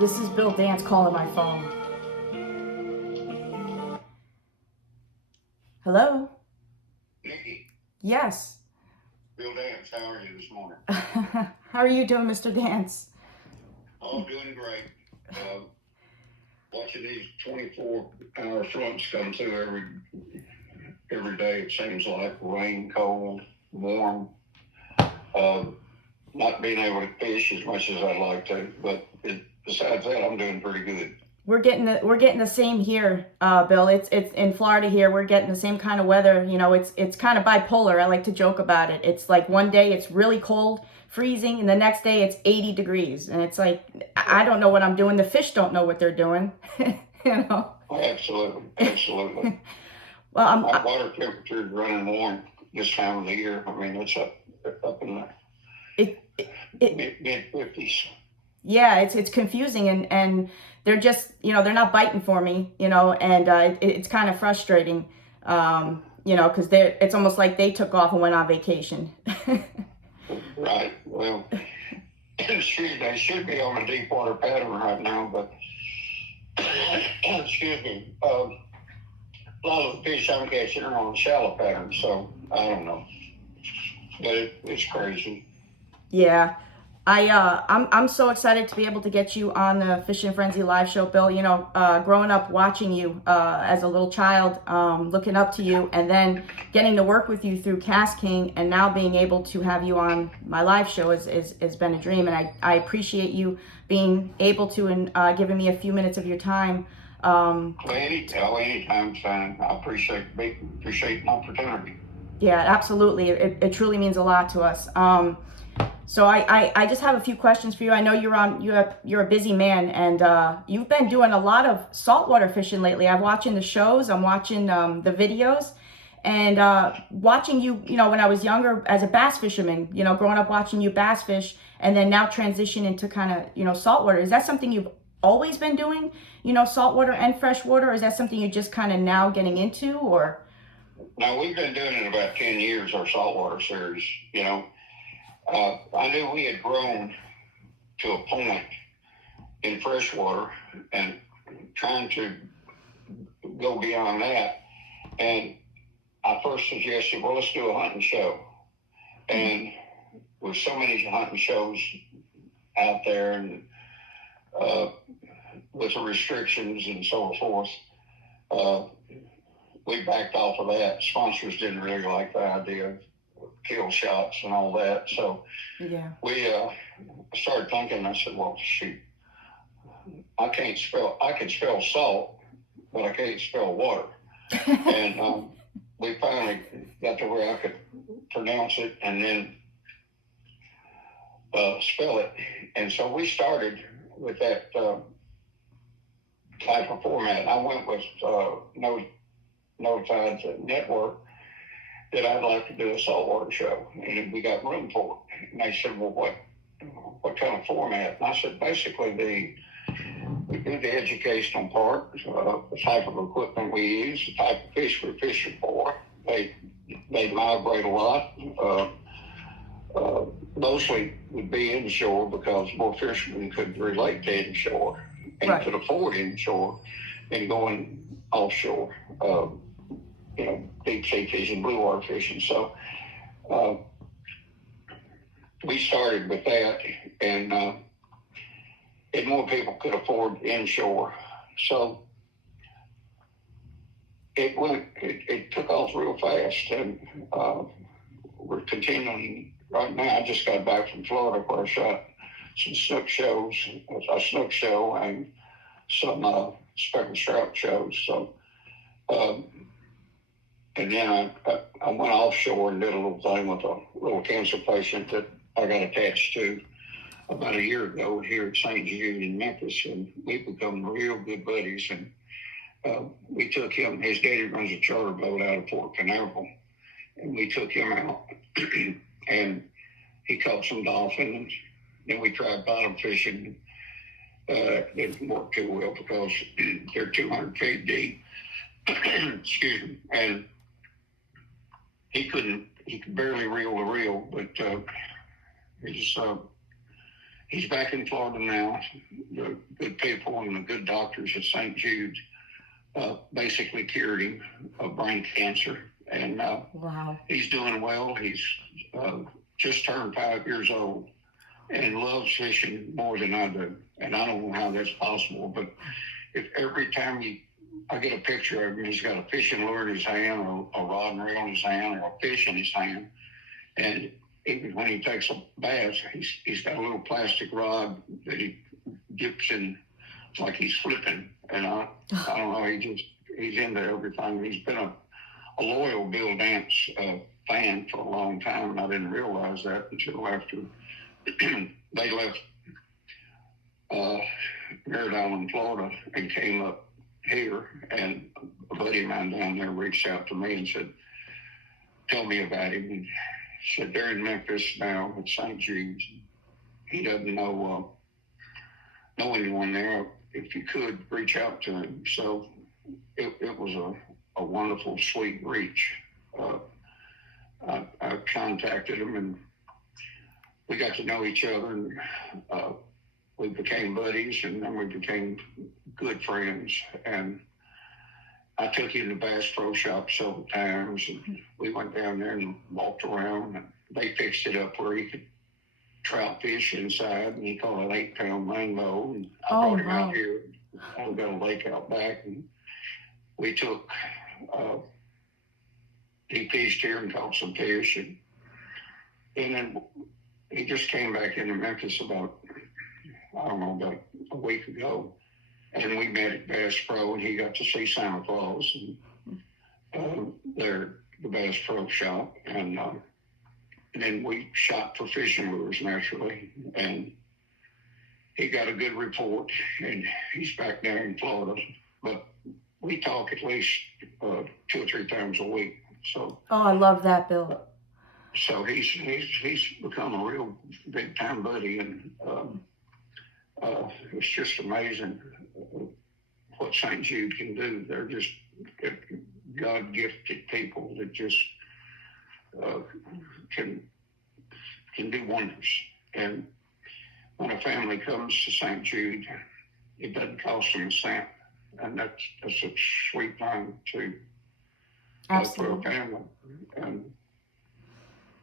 This is Bill Dance calling my phone. Hello? Nikki, Yes. Bill Dance, how are you this morning? How are you doing, Mr. Dance? Oh, doing great. Watching these 24-hour fronts come through every day. It seems like rain, cold, warm. Not being able to fish as much as I'd like to, but besides that, I'm doing pretty good. We're getting the same here, Bill. It's in Florida here. We're getting the same kind of weather. You know, it's kind of bipolar. I like to joke about it. It's like one day it's really cold, freezing, and the next day it's 80 degrees, and it's like I don't know what I'm doing. The fish don't know what they're doing. You know. Absolutely, absolutely. Well, My water temperature is running warm this time of the year. I mean, it's up in the mid 50s. Yeah, it's confusing, and they're just, you know, they're not biting for me, you know, and it's kind of frustrating, you know, because it's almost like they took off and went on vacation. Right. Well, excuse me, they should be on a deep water pattern right now, but excuse me, a lot of the fish I'm catching are on shallow pattern, so I don't know, but it's crazy. Yeah. I'm so excited to be able to get you on the Fishing Frenzy live show, Bill. You know, growing up watching you as a little child, looking up to you, and then getting to work with you through Cast King, and now being able to have you on my live show has been a dream, and I appreciate you being able to and giving me a few minutes of your time. Well, anytime's fine. I appreciate an opportunity. Yeah, absolutely. It truly means a lot to us. So I just have a few questions for you. I know you're a busy man, and you've been doing a lot of saltwater fishing lately. I'm watching the shows, I'm watching the videos, and watching you. You know, when I was younger as a bass fisherman, you know, growing up watching you bass fish, and then now transition into kind of, you know, saltwater. Is that something you've always been doing? You know, saltwater and freshwater. Or is that something you're just kind of now getting into, or? Now, we've been doing it about 10 years, our saltwater series, you know. I knew we had grown to a point in freshwater and trying to go beyond that. And I first suggested, well, let's do a hunting show. And with so many hunting shows out there and with the restrictions and so forth, we backed off of that. Sponsors didn't really like the idea of kill shots and all that. So Yeah. we started thinking, I said, well, shoot, I can spell salt, but I can't spell water. And we finally got to where I could pronounce it and then spell it. And so we started with that type of format. I went with Notified Network that I'd like to do a saltwater show, and we got room for it. And they said, well, what kind of format? And I said, basically, we do the educational part, the type of equipment we use, the type of fish we're fishing for. They migrate a lot. Mostly would be inshore because more fishermen could relate to inshore and could afford inshore and going offshore. You know, deep sea fishing, blue water fishing. So we started with that, and more people could afford inshore. So it took off real fast, and we're continuing right now. I just got back from Florida where I shot some snook shows, a snook show, and some speckled trout shows. So, and then I went offshore and did a little thing with a little cancer patient that I got attached to about a year ago here at St. Jude in Memphis, and we've become real good buddies. And we took him. His daddy runs a charter boat out of Port Canaveral, and we took him out, and he caught some dolphins. Then we tried bottom fishing. It didn't work too well because they're 200 feet deep. Excuse me. And he could barely reel the reel, but he's back in Florida now. The good people and the good doctors at St. Jude basically cured him of brain cancer. And Wow. he's doing well. He's just turned 5 years old and loves fishing more than I do. And I don't know how that's possible, but if every time I get a picture of him, he's got a fishing lure in his hand, or a rod and reel in his hand, or a fish in his hand. And even when he takes a bath, he's got a little plastic rod that he dips in like he's flipping. And I don't know, he's into everything. He's been a loyal Bill Dance fan for a long time, and I didn't realize that until after they left Merritt Island, Florida, and came up here. And a buddy of mine down there reached out to me and said, "Tell me about him." And said they're in Memphis now at St. Jude's. He doesn't know anyone there. If you could reach out to him. So it was a wonderful, sweet reach. I contacted him, and we got to know each other, and we became buddies, and then we became good friends. And I took him to Bass Pro Shop several times, and we went down there and walked around, and they fixed it up where he could trout fish inside, and he caught an 8-pound rainbow. And I brought him out here. I've got a lake out back, and we took, he fished here and caught some fish, and then he just came back into Memphis about a week ago, and we met at Bass Pro, and he got to see Santa Claus, and they're the Bass Pro Shop, and then we shot for fishing lures naturally, and he got a good report, and he's back there in Florida, but we talk at least 2 or 3 times a week. So. Oh, I love that, Bill. So he's become a real big time buddy, and it's just amazing what St. Jude can do. They're just God gifted people that just can do wonders. And when a family comes to St. Jude, it doesn't cost them a cent, and that's a sweet thing to for a family. And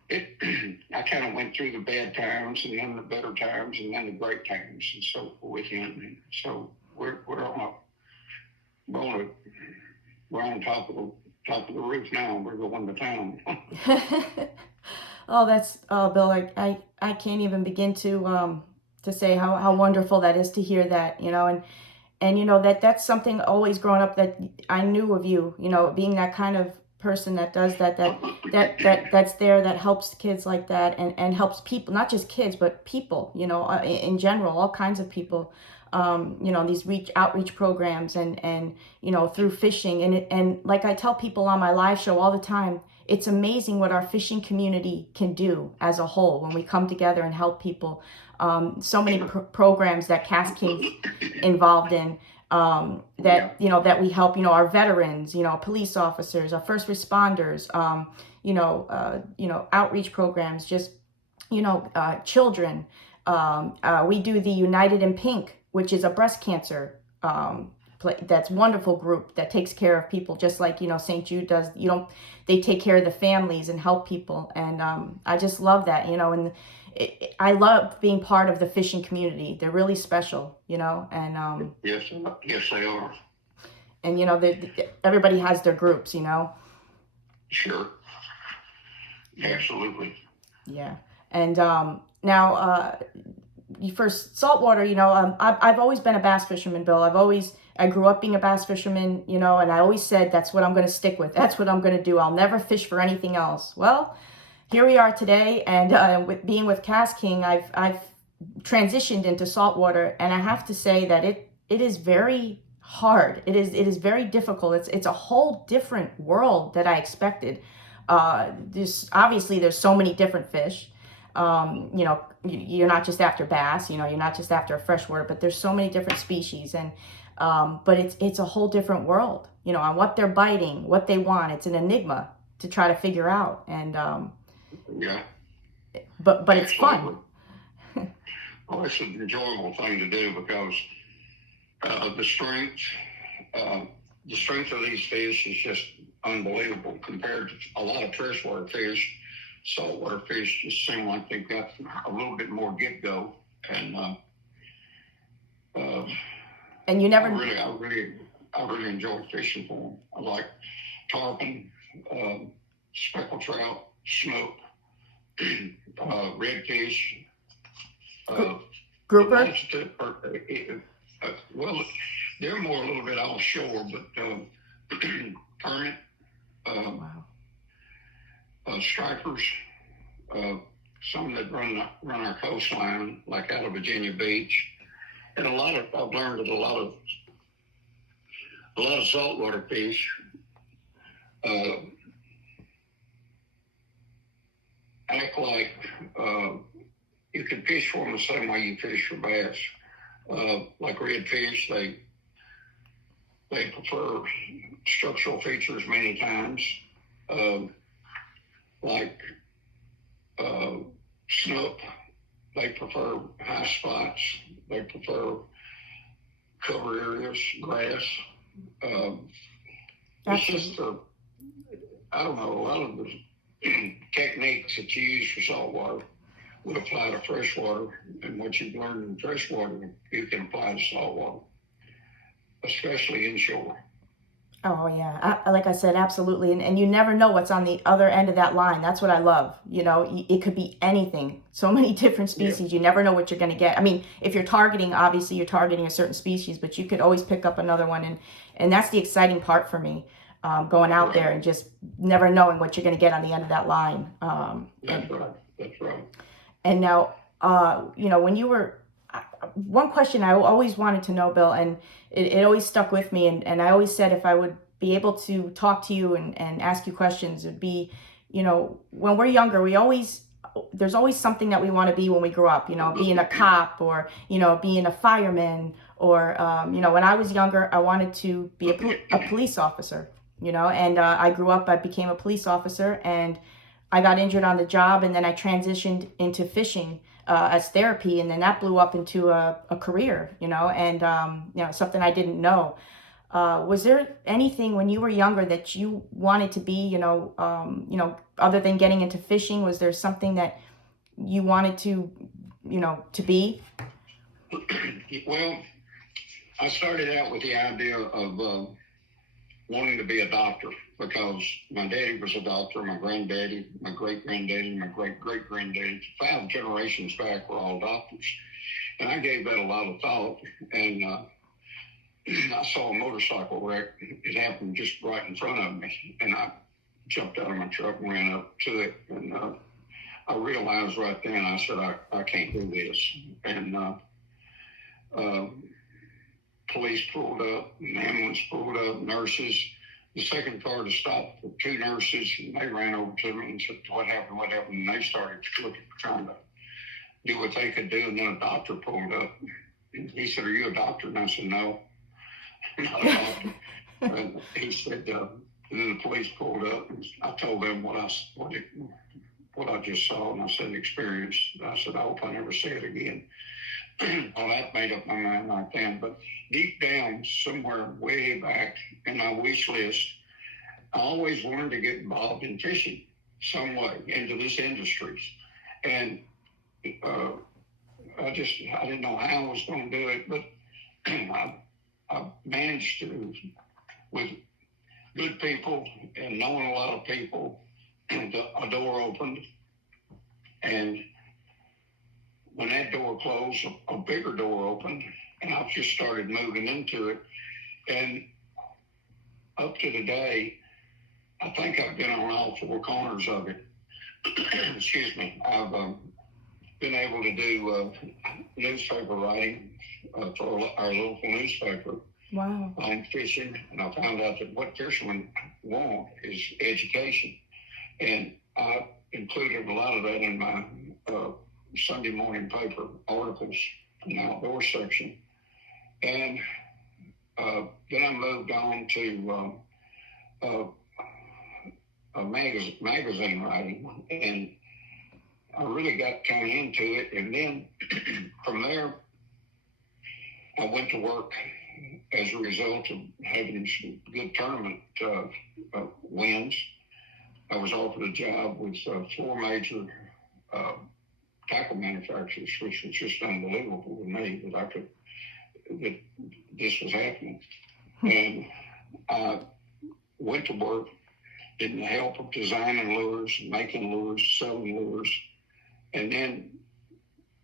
I kind of went through the bad times, and then the better times, and then the great times, and so with him. And so we're on top of the roof now. We're going to town. Oh, Bill. I can't even begin to say how wonderful that is to hear that. And that's something always growing up that I knew of you. Being that kind of person that does that's there, that helps kids like that, and helps people, not just kids but people, in general, all kinds of people, these outreach programs, and through fishing, and like I tell people on my live show all the time, it's amazing what our fishing community can do as a whole when we come together and help people. So many programs that Cass King's involved in, that we help, our veterans, police officers, our first responders, outreach programs, just, children. We do the United in Pink, which is a breast cancer, that's wonderful group that takes care of people, just like, St. Jude does. They take care of the families and help people. And I just love that, and I love being part of the fishing community. They're really special, and yes, they are. And everybody has their groups, Sure, absolutely. Yeah. And now, for saltwater, I've always been a bass fisherman, Bill. I grew up being a bass fisherman, and I always said that's what I'm going to stick with. That's what I'm going to do. I'll never fish for anything else. Well, here we are today, and with Cass King, I've transitioned into saltwater, and I have to say that it is very hard. It is very difficult. It's a whole different world that I expected. There's so many different fish. You're not just after bass. You're not just after freshwater, but there's so many different species, and but it's a whole different world. On what they're biting, what they want. It's an enigma to try to figure out, and yeah. But it's fun. Well, it's an enjoyable thing to do because uh, the strength, uh, the strength of these fish is just unbelievable compared to a lot of freshwater fish. Saltwater fish just seem like they've got a little bit more get go, and uh, And you never. I really enjoy fishing for them. I like tarpon, speckled trout, snook, redfish, Grouper. Well, they're more a little bit offshore, but permit, Wow. stripers, some that run our coastline, like out of Virginia Beach, and I've learned that a lot of saltwater fish act like you can fish for them the same way you fish for bass. Like redfish, they prefer structural features many times. Like snook, they prefer high spots. They prefer cover areas, grass. It's just I don't know, a lot of the techniques that you use for saltwater would apply to freshwater, and what you've learned in freshwater, you can apply to saltwater, especially inshore. Oh yeah, like I said, absolutely, and you never know what's on the other end of that line. That's what I love. You know, it could be anything. So many different species. Yeah. You never know what you're going to get. I mean, if you're targeting, obviously you're targeting a certain species, but you could always pick up another one, and that's the exciting part for me, going out there and just never knowing what you're going to get on the end of that line. That's right. That's right. And now, you know, when you were, one question I always wanted to know, Bill, and it always stuck with me, and I always said if I would be able to talk to you and ask you questions, it would be, you know, when we're younger, there's always something that we want to be when we grow up, you know, being a cop, or, you know, being a fireman, or, you know, when I was younger, I wanted to be a police officer, you know, and I grew up, I became a police officer, and I got injured on the job, and then I transitioned into fishing as therapy, and then that blew up into a career, you know, and you know, something I didn't know. Was there anything when you were younger that you wanted to be, you know, other than getting into fishing? Was there something that you wanted to, you know, to be? Well, I started out with the idea of wanting to be a doctor because my daddy was a doctor, my granddaddy, my great-granddaddy, my great-great-granddaddy, 5 generations back were all doctors. And I gave that a lot of thought, and I saw a motorcycle wreck. It happened just right in front of me, and I jumped out of my truck and ran up to it, and I realized right then, I said, I can't do this. And police pulled up, an ambulance pulled up, nurses. The second car to stop for 2 nurses, and they ran over to me and said, what happened? And they started looking, trying to do what they could do, and then a doctor pulled up. And he said, are you a doctor? And I said, no, I'm not a doctor. And he said, and then the police pulled up, and I told them what I just saw, and I said, experience. I said, I hope I never see it again. Well, that made up my mind right then. But deep down, somewhere way back in my wish list, I always wanted to get involved in fishing some way into this industry. And I didn't know how I was going to do it, but I managed to, with good people and knowing a lot of people, a door opened, and when that door closed, a bigger door opened, and I just started moving into it. And up to today, I think I've been on all 4 corners of it. Excuse me. I've been able to do newspaper writing for our local newspaper. Wow. On fishing, and I found out that what fishermen want is education. And I included a lot of that in my Sunday morning paper articles in the outdoor section. And then I moved on to magazine writing, and I really got kind of into it. And then from there, I went to work as a result of having some good tournament wins. I was offered a job with 4 major uh, tackle manufacturers, which was just unbelievable to me that this was happening. And I went to work in the help of designing lures, making lures, selling lures, and then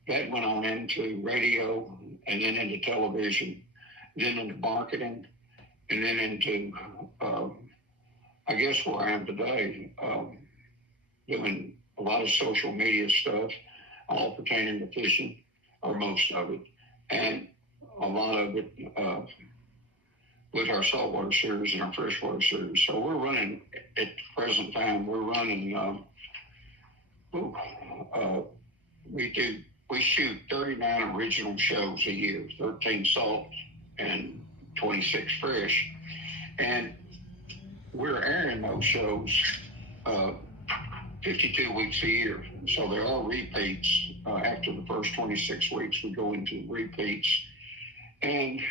that went on into radio, and then into television, then into marketing, and then into, I guess, where I am today, doing a lot of social media stuff, all pertaining to fishing, or most of it, and a lot of it with our saltwater series and our freshwater series. So we're running, at the present time, we're running, we shoot 39 original shows a year, 13 salt and 26 fresh. And we're airing those shows 52 weeks a year. So there are repeats. After the first 26 weeks, we go into repeats. And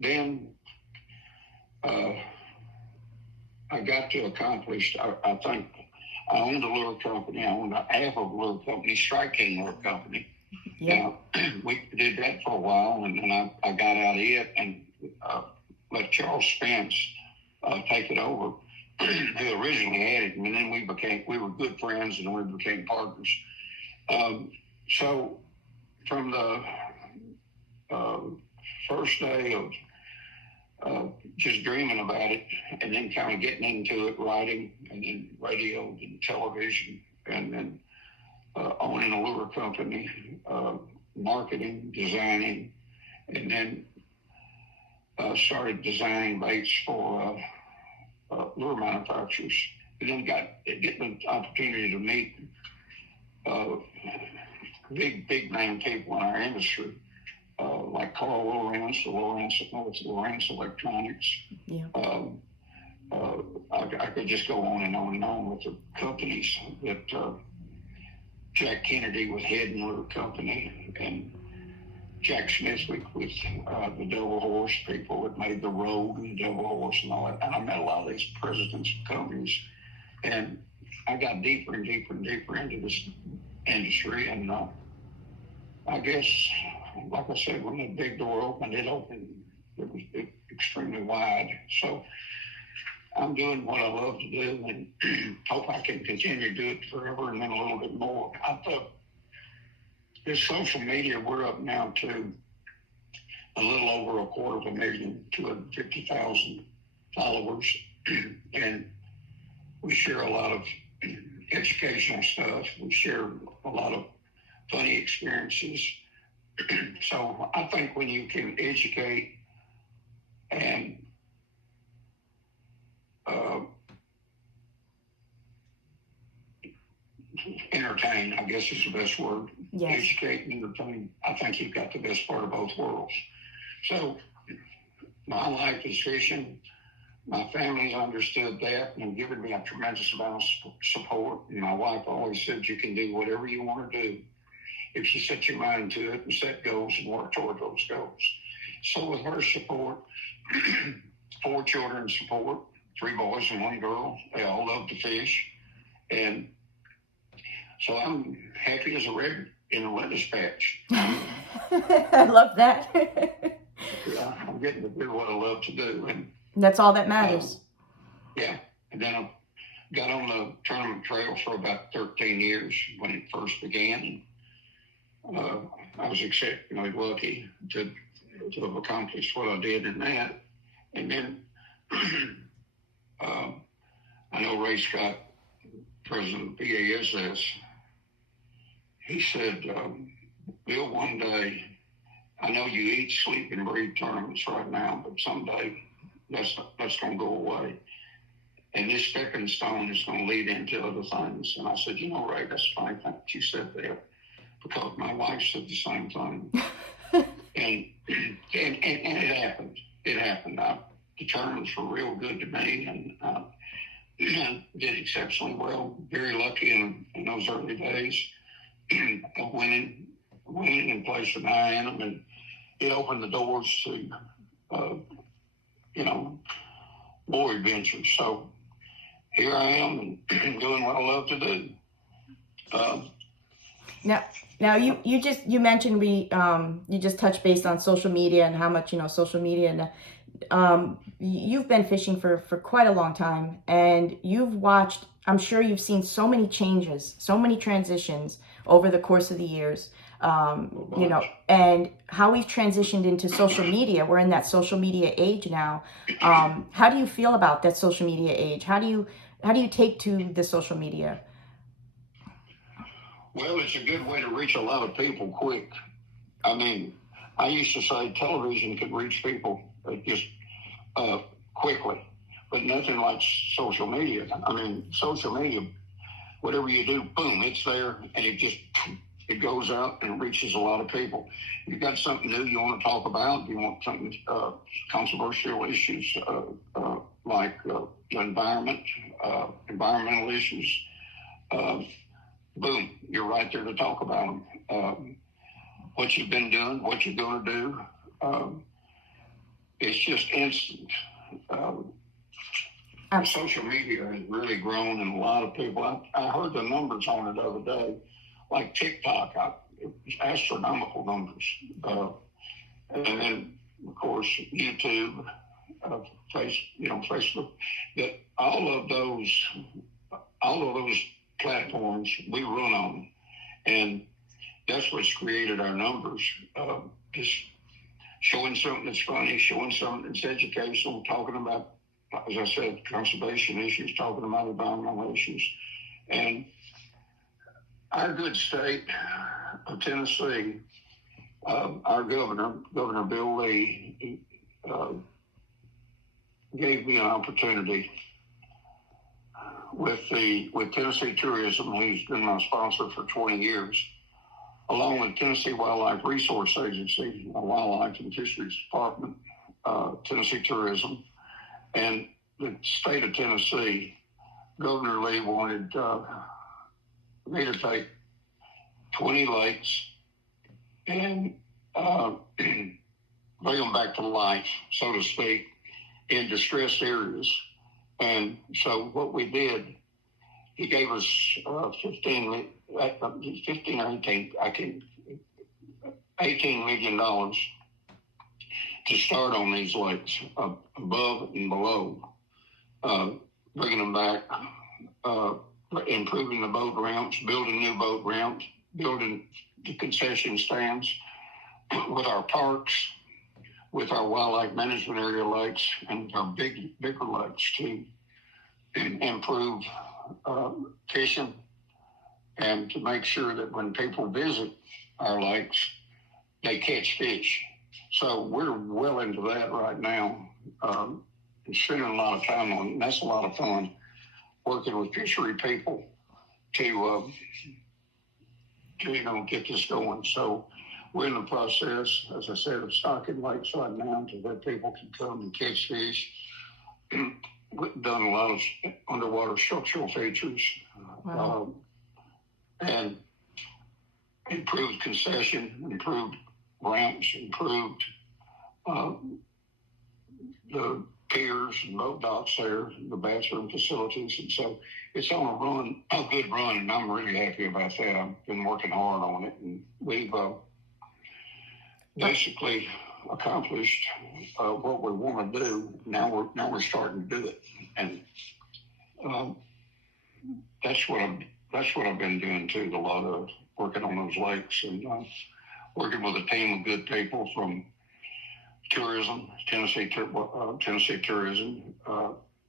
then I got to accomplish, I think, I owned a lure company. I owned half of a lure company, Strike King Lure Company. Yeah. Now, we did that for a while, and then I got out of it and let Charles Spence take it over, who originally had it, and then we were good friends, and we became partners. So from the first day of just dreaming about it, and then kind of getting into it, writing, and then radio, and television, and then owning a lure company, marketing, designing, and then started designing baits for lure manufacturers, and then getting the opportunity to meet big name people in our industry. Like Carl Lawrence, Lawrence Electronics. Yeah. I could just go on and on and on with the companies that Jack Kennedy was heading Lure Company, and Jack Smith with the Double Horse people that made the Road and Double Horse and all that. And I met a lot of these presidents of companies, and I got deeper and deeper and deeper into this industry, and I guess, like I said, when the big door opened, it was extremely wide. So I'm doing what I love to do, and hope I can continue to do it forever, and then a little bit more. I thought this social media, we're up now to a little over 250,000, 250,000 followers, and we share a lot of educational stuff. We share a lot of funny experiences. So I think when you can educate and entertain, I guess is the best word. Yes. Educate and entertain. I think you've got the best part of both worlds. So my life is fishing. My family understood that and given me a tremendous amount of support. And my wife always said, you can do whatever you want to do if you set your mind to it and set goals and work toward those goals. So with her support, 4 children support, 3 boys and 1 girl, they all love to fish. And so I'm happy as a rabbit in a lettuce patch. I love that. Yeah, I'm getting to do what I love to do. And that's all that matters. Yeah. And then I got on the tournament trail for about 13 years when it first began. I was exceptionally lucky to have accomplished what I did in that. And then I know Ray Scott, president of BASS, he said, Bill, one day, I know you eat, sleep, and breathe tournaments right now, but someday that's going to go away. And this stepping stone is going to lead into other things. And I said, Ray, that's funny that you said that, because my wife said the same thing. and it happened. It happened. The tournaments were real good to me, and I did exceptionally well. Very lucky in those early days. winning and placing high in them, and it opened the doors to, uh, you know, more adventures. So here I am and doing what I love to do. Um, Now you mentioned you just touched base on social media and how much social media and you've been fishing for quite a long time, and you've watched, I'm sure you've seen so many changes, so many transitions over the course of the years, and how we've transitioned into social media. We're in that social media age now. How do you feel about that social media age? How do you take to the social media? well, it's a good way to reach a lot of people quick. I mean, I used to say television could reach people just uh, quickly, but nothing like social media. I mean, social media, whatever you do, boom, it's there, and it goes out and it reaches a lot of people. You've got something new you want to talk about. You want something controversial issues like the environment, environmental issues. Uh, Boom, you're right there to talk about them. What you've been doing, what you're going to do. It's just instant. Social media has really grown, and a lot of people. I heard the numbers on it the other day, like TikTok. It was astronomical numbers, and then of course YouTube, Facebook. That all of those platforms we run on, and that's what's created our numbers. Just showing something that's funny, showing something that's educational, talking about, as I said, conservation issues, talking about environmental issues. And our good state of Tennessee, our Governor Bill Lee, gave me an opportunity with Tennessee Tourism. He's been my sponsor for 20 years, along with Tennessee Wildlife Resource Agency, Wildlife and Fisheries Department, Tennessee Tourism, and the state of Tennessee. Governor Lee wanted me to take 20 lakes and bring them back to life, so to speak, in distressed areas. And so what we did, he gave us 15 or 18, $18 million to start on these lakes, above and below, bringing them back, improving the boat ramps, building new boat ramps, building the concession stands with our parks, with our wildlife management area lakes, and our bigger lakes to improve fishing, and to make sure that when people visit our lakes, they catch fish. So we're well into that right now, and spending a lot of time on it. And that's a lot of fun, working with fishery people to get this going. So we're in the process, as I said, of stocking lakes right now to where people can come and catch fish. We've done a lot of underwater structural features. Wow. And improved concession, improved ramps, improved the piers and boat docks there, the bathroom facilities. And so it's on a good run, and I'm really happy about that. I've been working hard on it, and we've basically accomplished what we want to do. Now we're starting to do it, and that's what I've been doing too. A lot of working on those lakes, and working with a team of good people from tourism, Tennessee Tourism,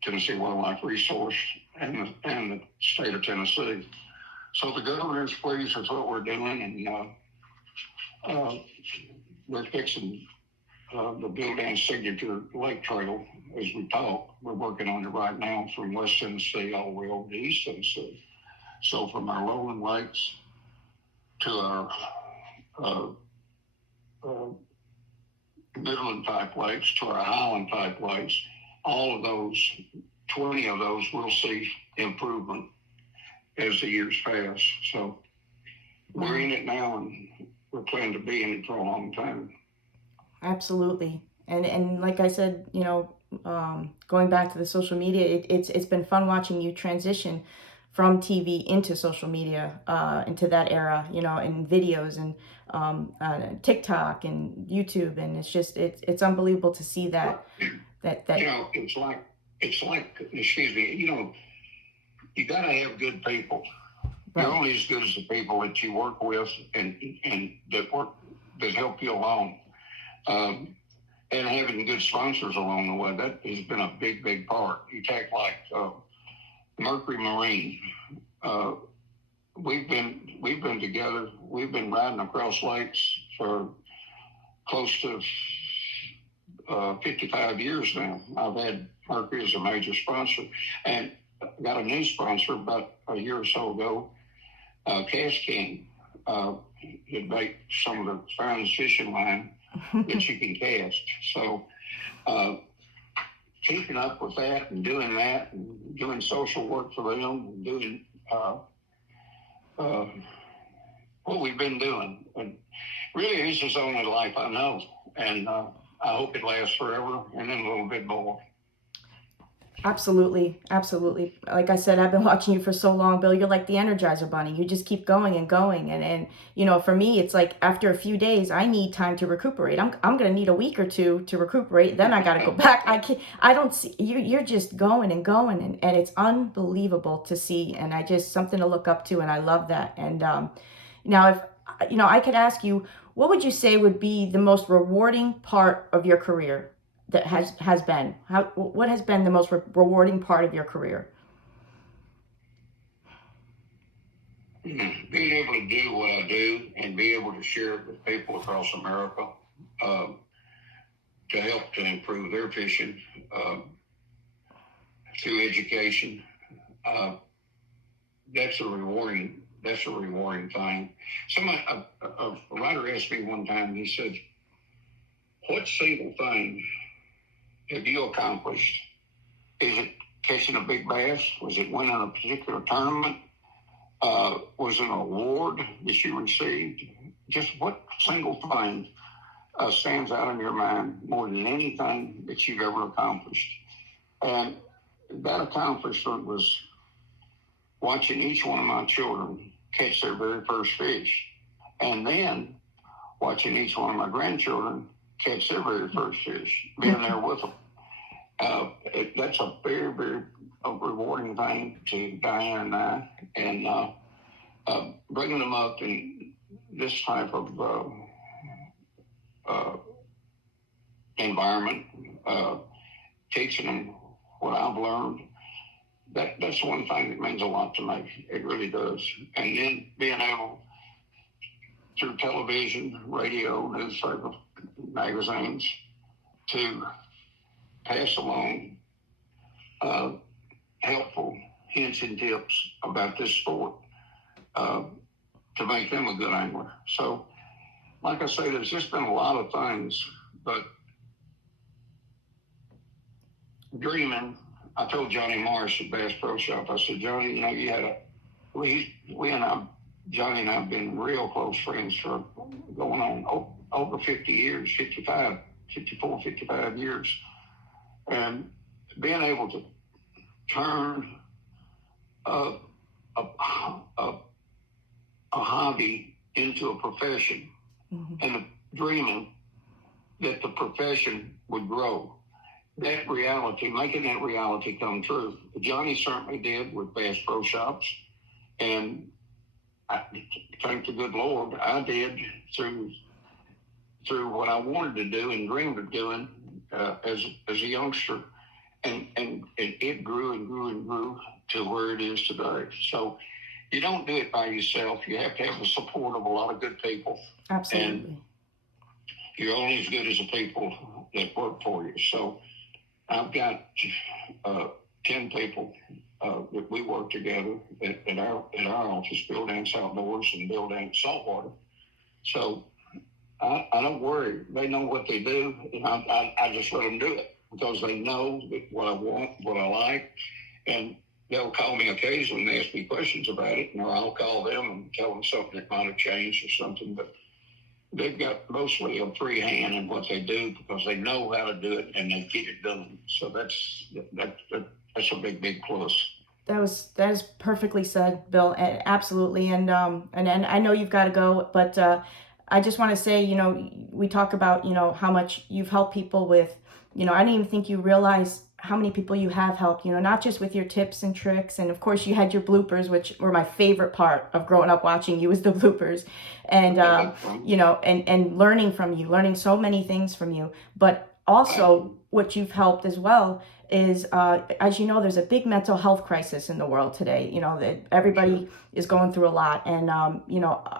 Tennessee Wildlife Resource, and the state of Tennessee. So the governor is pleased with what we're doing, and we're fixing the Bill Dan Signature Lake Trail as we talk. We're working on it right now from West Tennessee all the way over to East Tennessee. So from our lowland lakes to our Midland type lakes to our Highland type lakes, all of those, 20 of those, will see improvement as the years pass. So we're in it now, and we're planning to be in it for a long time. Absolutely. And like I said, going back to the social media, it's been fun watching you transition from TV into social media, into that era, and videos and TikTok and YouTube, and it's unbelievable to see that. It's like, excuse me, you got to have good people. Right. You're only as good as the people that you work with and that help you along. And having good sponsors along the way, that has been a big part. You take like Mercury Marine. We've been together. We've been riding across lakes for close to 55 years now. I've had Mercury as a major sponsor, and got a new sponsor about a year or so ago, Cast King. It make some of the finest fishing line that you can cast. So keeping up with that and doing social work for them and doing what we've been doing. And really, this is the only life I know. And I hope it lasts forever and then a little bit more. Absolutely. Absolutely. Like I said, I've been watching you for so long, Bill. You're like the Energizer Bunny. You just keep going and going. And for me, it's like after a few days, I need time to recuperate. I'm going to need a week or two to recuperate. Then I got to go back. I don't see you. You're just going and going. And it's unbelievable to see. And something to look up to. And I love that. And now if, I could ask you, what would you say would be the most rewarding part of your career? That has been what has been the most rewarding part of your career? Being able to do what I do and be able to share it with people across America, to help to improve their fishing through education. That's a rewarding thing. A writer asked me one time. He said, "What single thing have you accomplished? Is it catching a big bass? Was it winning a particular tournament? Was it an award that you received? Just what single thing stands out in your mind more than anything that you've ever accomplished?" And that accomplishment was watching each one of my children catch their very first fish, and then watching each one of my grandchildren catch their very first fish, being there with them. That's a very, very rewarding thing to Diane and I, and bringing them up in this type of environment, teaching them what I've learned. That's one thing that means a lot to me. It really does. And then being able, through television, radio, newspaper, magazines, to pass along helpful hints and tips about this sport to make them a good angler. So, like I say, there's just been a lot of things, but dreaming. I told Johnny Morris at Bass Pro Shop, I said, "Johnny, you had Johnny and I have been real close friends for going on over 50 years, 54, 55 years. And being able to turn a hobby into a profession, mm-hmm. and dreaming that the profession would grow. That reality, making that reality come true. Johnny certainly did with Bass Pro Shops, and I thank the good Lord, I did through what I wanted to do and dreamed of doing as a youngster, and it grew and grew and grew to where it is today. So you don't do it by yourself. You have to have the support of a lot of good people. Absolutely. And you're only as good as the people that work for you. So I've got 10 people that we work together at our office, Bill Dance Outdoors and Bill Dance Saltwater. So I don't worry. They know what they do, and I just let them do it because they know what I want, what I like, and they'll call me occasionally and ask me questions about it, or I'll call them and tell them something that might have changed or something. But they've got mostly a free hand in what they do because they know how to do it and they get it done. So that's a big plus. That is perfectly said, Bill. Absolutely. And I know you've got to go, but I just want to say, we talk about, how much you've helped people with, I didn't even think you realize how many people you have helped, not just with your tips and tricks. And of course you had your bloopers, which were my favorite part of growing up watching you, was the bloopers. And, and learning from you, learning so many things from you, but also what you've helped as well is, as you know, there's a big mental health crisis in the world today. That everybody is going through a lot. And,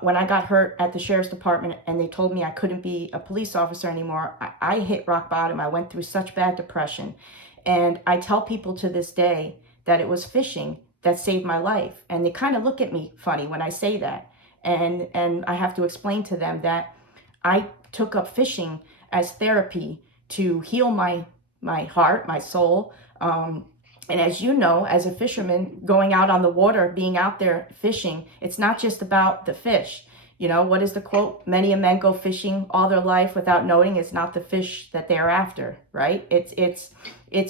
when I got hurt at the sheriff's department and they told me I couldn't be a police officer anymore, I hit rock bottom. I went through such bad depression. And I tell people to this day that it was fishing that saved my life. And they kind of look at me funny when I say that. And I have to explain to them that I took up fishing as therapy to heal my heart, my soul. And as you know, as a fisherman, going out on the water, being out there fishing, it's not just about the fish. What is the quote? Many a men go fishing all their life without knowing it's not the fish that they're after, right? It's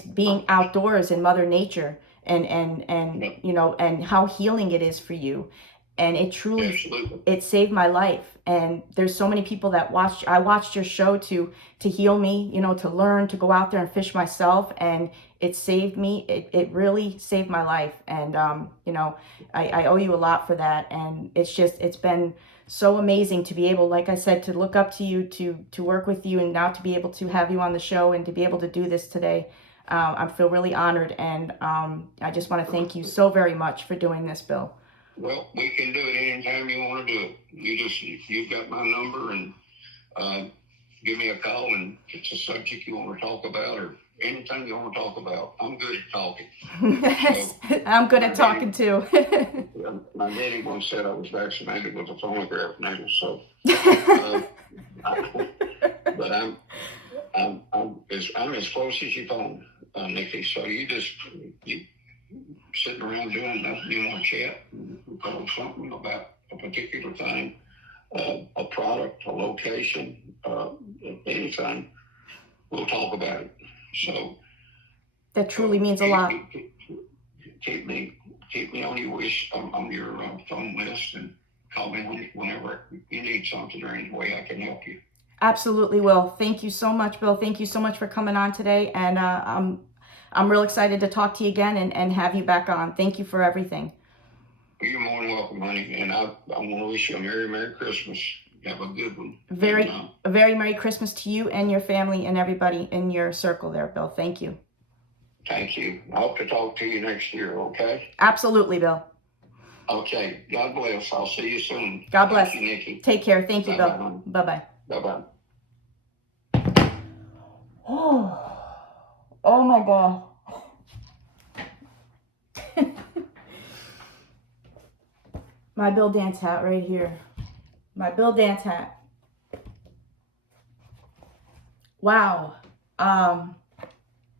being outdoors in Mother Nature and how healing it is for you. And it truly, it saved my life. And there's so many people that I watched your show to heal me, to learn, to go out there and fish myself. And it saved me. It really saved my life. And, I owe you a lot for that. And it's been so amazing to be able, like I said, to look up to you, to work with you, and now to be able to have you on the show and to be able to do this today. I feel really honored. And I just want to thank you so very much for doing this, Bill. Well, we can do it anytime you want to do it. You've got my number, and give me a call, and if it's a subject you want to talk about or anything you want to talk about. I'm good at talking. So, I'm good at talking too. My daddy once said I was vaccinated with a phonograph needle, so. But I'm as close as you come, Nikki. So you sitting around doing nothing, you want to chat, call something about a particular thing, a product, a location, anything, we'll talk about it. So that truly means a lot. Keep me on your on your phone list, and call me whenever you need something or any way I can help you. Absolutely will. Thank you so much, Bill. Thank you so much for coming on today. And I'm real excited to talk to you again and have you back on. Thank you for everything. You're more than welcome, honey. And I want to wish you a Merry Christmas. Have a good one. A very Merry Christmas to you and your family and everybody in your circle there, Bill. Thank you. Thank you. I hope to talk to you next year, okay? Absolutely, Bill. Okay. God bless. I'll see you soon. God bless. Thank you, Nikki. Take care. Thank you, Bill. Bye-bye. Bye-bye. Oh my God. My Bill Dance hat right here. My Bill Dance hat. Wow.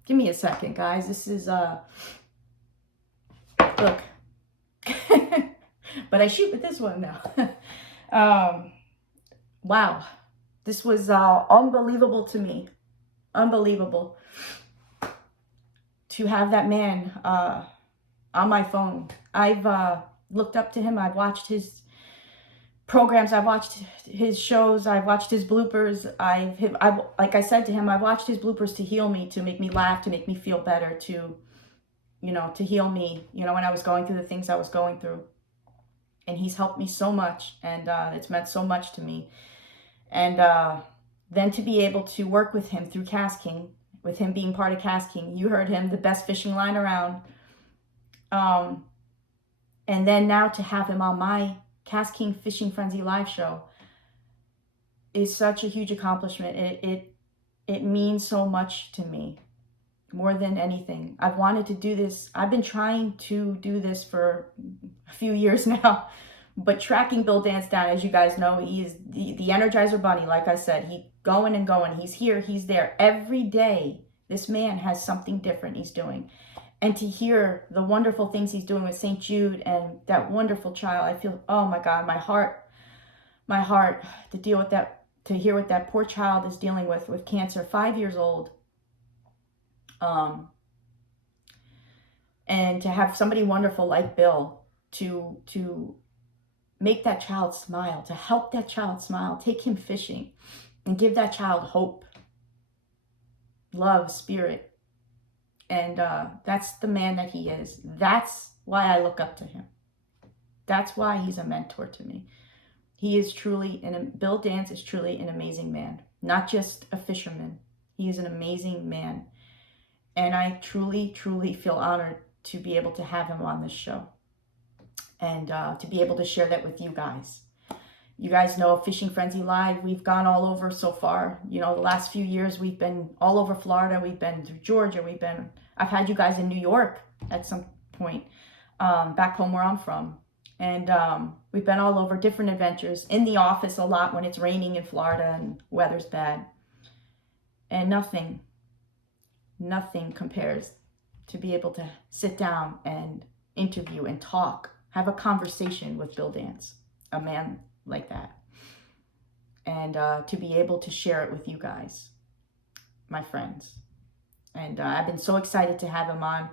Give me a second, guys. This is look. But I shoot with this one now. Wow. This was unbelievable to me. Unbelievable. To have that man on my phone. I've looked up to him. I've watched his programs. I've watched his shows. I've watched his bloopers. I've like I said to him, I've watched his bloopers to heal me, to make me laugh, to make me feel better, to heal me, when I was going through the things I was going through. And he's helped me so much, and it's meant so much to me. And then to be able to work with him through Cast King, with him being part of Cast King, you heard him, the best fishing line around. And then now to have him on my Cast King Fishing Frenzy live show is such a huge accomplishment. It means so much to me, more than anything. I've wanted to do this. I've been trying to do this for a few years now, but tracking Bill Dance down, as you guys know, he is the Energizer Bunny. Like I said, he going and going. He's here, he's there. Every day, this man has something different he's doing. and to hear the wonderful things he's doing with St. Jude and that wonderful child. I feel, oh my God, my heart to deal with that, to hear what that poor child is dealing with cancer, 5 years old. And to have somebody wonderful like Bill to make that child smile, to help that child smile, take him fishing and give that child hope, love, spirit. And that's the man that he is. That's why I look up to him. That's why he's a mentor to me. He is truly, Bill Dance is truly an amazing man, not just a fisherman. He is an amazing man. And I truly, truly feel honored to be able to have him on this show and to be able to share that with you guys. You guys know Fishing Frenzy Live. We've gone all over so far. You know, the last few years we've been all over Florida. We've been through Georgia. I've had you guys in New York at some point, back home where I'm from. And we've been all over, different adventures, in the office a lot when it's raining in Florida and weather's bad. And nothing compares to be able to sit down and interview and talk, have a conversation with Bill Dance, a man like that. And to be able to share it with you guys, my friends. And I've been so excited to have him on.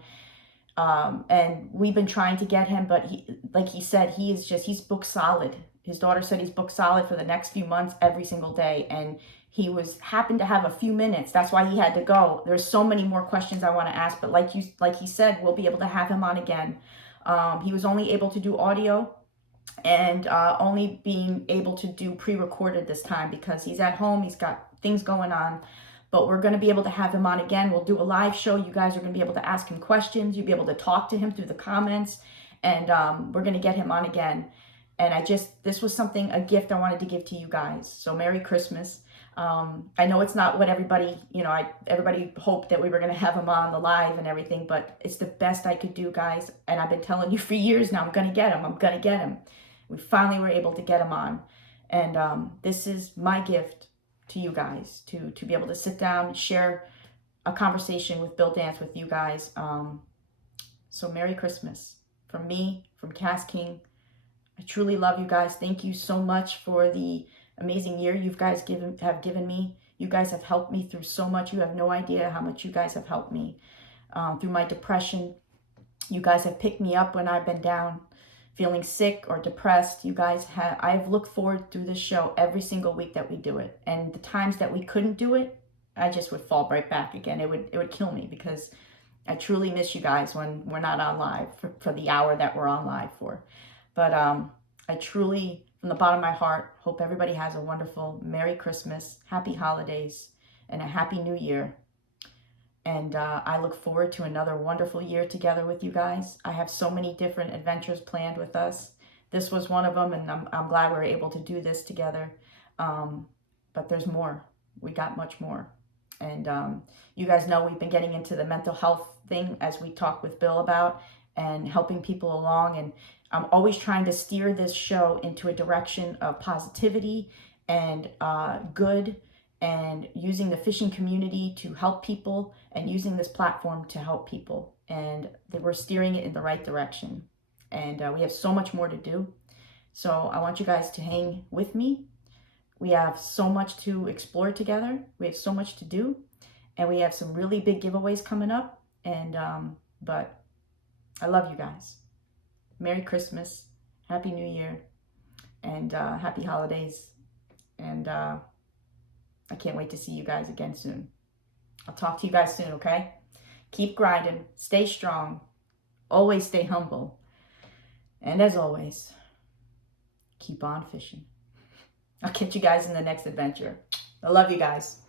And we've been trying to get him, but like he said, he's booked solid. His daughter said he's booked solid for the next few months, every single day. And he happened to have a few minutes. That's why he had to go. There's so many more questions I want to ask, but like he said, we'll be able to have him on again. He was only able to do audio and only being able to do pre-recorded this time because he's at home. He's got things going on. But we're going to be able to have him on again. We'll do a live show. You guys are going to be able to ask him questions. You'll be able to talk to him through the comments. And we're going to get him on again. And this was a gift I wanted to give to you guys. So Merry Christmas. I know it's not what everybody hoped that we were going to have him on the live and everything, but it's the best I could do, guys. And I've been telling you for years now, I'm going to get him. We finally were able to get him on. And this is my gift to you guys, to be able to sit down and share a conversation with Bill Dance with you guys. So Merry Christmas from me, from Cass King. I truly love you guys. Thank you so much for the amazing year you guys have given me. You guys have helped me through so much. You have no idea how much you guys have helped me through my depression. You guys have picked me up when I've been down, feeling sick or depressed. I've looked forward through this show every single week that we do it. And the times that we couldn't do it, I just would fall right back again. It would kill me because I truly miss you guys when we're not on live for the hour that we're on live for. But I truly, from the bottom of my heart, hope everybody has a wonderful Merry Christmas, Happy Holidays, and a Happy New Year. And I look forward to another wonderful year together with you guys. I have so many different adventures planned with us. This was one of them, and I'm glad we were able to do this together. But there's more. We got much more. And you guys know we've been getting into the mental health thing as we talked with Bill about, and helping people along. And I'm always trying to steer this show into a direction of positivity and good, and using the fishing community to help people, and using this platform to help people. And we're steering it in the right direction. And we have so much more to do. So I want you guys to hang with me. We have so much to explore together. We have so much to do. And we have some really big giveaways coming up. And but I love you guys. Merry Christmas. Happy New Year. And happy holidays. And I can't wait to see you guys again soon. I'll talk to you guys soon, okay? Keep grinding. Stay strong. Always stay humble. And as always, keep on fishing. I'll catch you guys in the next adventure. I love you guys.